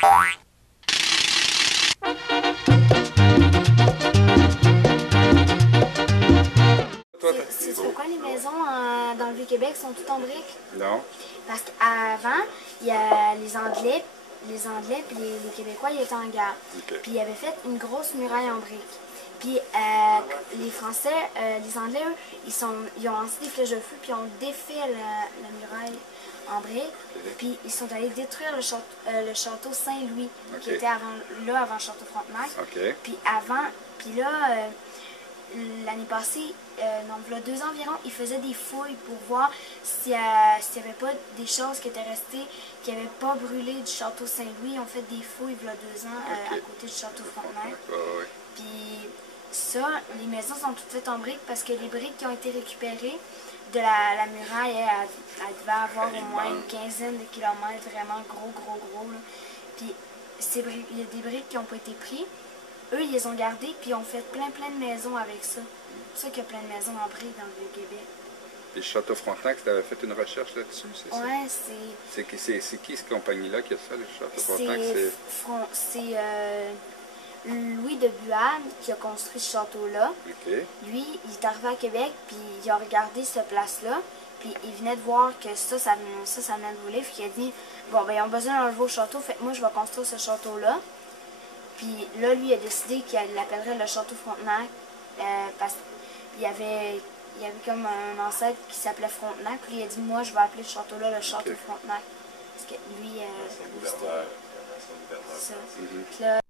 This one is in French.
C'est pourquoi les maisons dans le Vieux-Québec sont toutes en briques? Non. Parce qu'avant, il y a les Anglais puis les Québécois, ils étaient en guerre. Okay. Puis ils avaient fait une grosse muraille en briques. Puis les Français, les Anglais, eux, ils ont lancé des flèches de feu puis ont défait la muraille en briques. Okay. Puis ils sont allés détruire le château Saint-Louis, okay. qui était avant le château Frontenac. Okay. Puis là, l'année passée, non, il y a 2 ans environ, ils faisaient des fouilles pour voir s'il n'y avait pas des choses qui étaient restées, qui n'avaient pas brûlé du château Saint-Louis. Ils ont fait des fouilles il y a 2 ans à côté du château Frontenac. Puis ça, les maisons sont toutes faites en briques parce que les briques qui ont été récupérées de la muraille, elle devait avoir au moins une quinzaine de kilomètres, vraiment gros. Là. Puis il y a des briques qui n'ont pas été prises. Eux, ils les ont gardés, puis ils ont fait plein de maisons avec ça. C'est pour ça qu'il y a plein de maisons en briques dans le Vieux-Québec. Et le Château Frontenac, tu avais fait une recherche là-dessus, c'est ça? Oui, c'est qui cette compagnie-là qui a ça, le Château Frontenac? C'est Louis de Buade qui a construit ce château-là. Okay. Lui, il est arrivé à Québec, puis il a regardé cette place-là, puis il venait de voir que ça venait de voler, puis il a dit, bon, ben ils ont besoin d'un nouveau château, fait que moi, je vais construire ce château-là. Puis là, lui, il a décidé qu'il l'appellerait le Château Frontenac parce qu'il y avait comme un ancêtre qui s'appelait Frontenac. Puis il a dit, moi, je vais appeler ce château-là le Château Frontenac. Parce que lui, c'était ça.